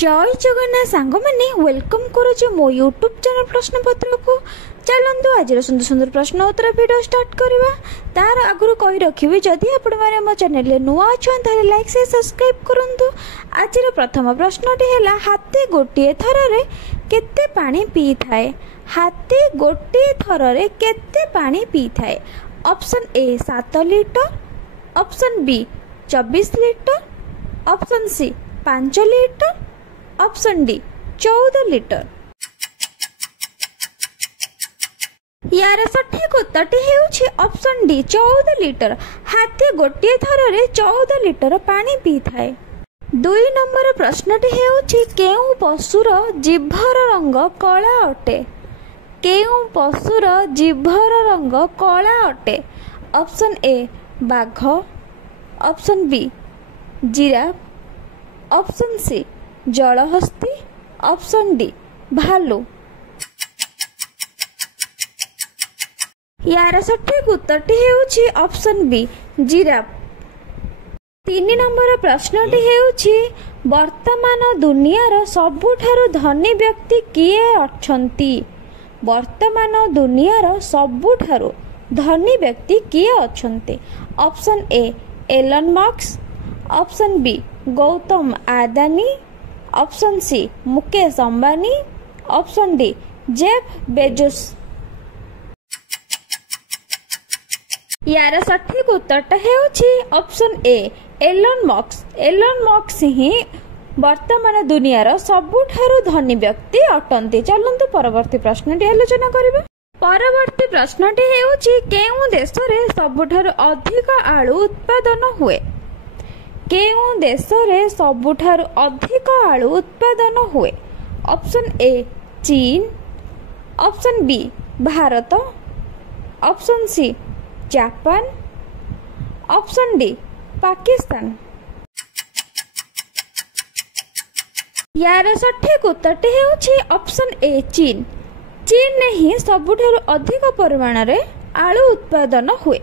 जय जगन्नाथ सांग मैंने वेलकम करुचे मो यूट्यूब चैनल प्रश्नपत्र को। चलतु आज सुंदर सुंदर प्रश्न उत्तर वीडियो स्टार्ट करवा। तार आगु कही रखी जदि आपण मैंने मो चैनल नुआ अच्छा लाइक से सब्सक्राइब करूँ। आज प्रथम प्रश्नटी है हाथी गोटे थर केते पानी पी थाए। हाथी गोटे थर केते पानी पी थाए। Option A 7 litre, option B 24 litre, option C 5 litre, option D 14 litre. यार सठिक उत्तरटी हेउछि ऑप्शन डी 14 लीटर। हाथी गोटे थर 14 लीटर पानी पी थाए। 2 नंबर प्रश्नटी हेउछि केउ पशुर जिभर रंग कला अटे। केउ पशुर जिभर रंग कला अटे। ऑप्शन ए बाघ, option B giraffe, option C जलहस्ती, ऑप्शन डी भालू। यार सठिक उत्तरटी हेउछि ऑप्शन बी जिराफ। 3 नंबर प्रश्नटी हेउछि वर्तमान दुनियार सबुठारु धनी व्यक्ति किए अछंती। वर्तमान दुनियार सबुठारु धनी व्यक्ति किए अछंती। Option A Elon Musk, option B Gautam Adani, option C Mukesh Ambani, option D Jeff Bezos. यार सठिक उत्तरटा हेउछि option A Elon Musk. Elon Musk ही वर्तमान दुनियार सबुठारु धनी व्यक्ति अटंती। चलंतु परवर्ती प्रश्नटी आलोचना करिबा। परवर्ती प्रश्नटी हेउछि केउ देश रे सबुठारु अधिक आलू उत्पादन हुए। केउ देश रे सबुठारु अधिक आलू उत्पादन हुए। ऑप्शन ए चीन, option B Bharat, option C Japan, option D Pakistan. यार सठिक उत्तरटी हेउछि ऑप्शन ए चीन। चीन ने ही सबुठारु अधिक परिमाण रे आलू उत्पादन हुए।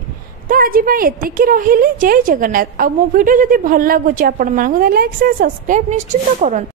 तो आज एतिकी रहिले। जय जगन्नाथ। आ मो वीडियो जदि भल लागुची आपण मानकु लाइक से सब्सक्राइब निश्चिंत करंतु।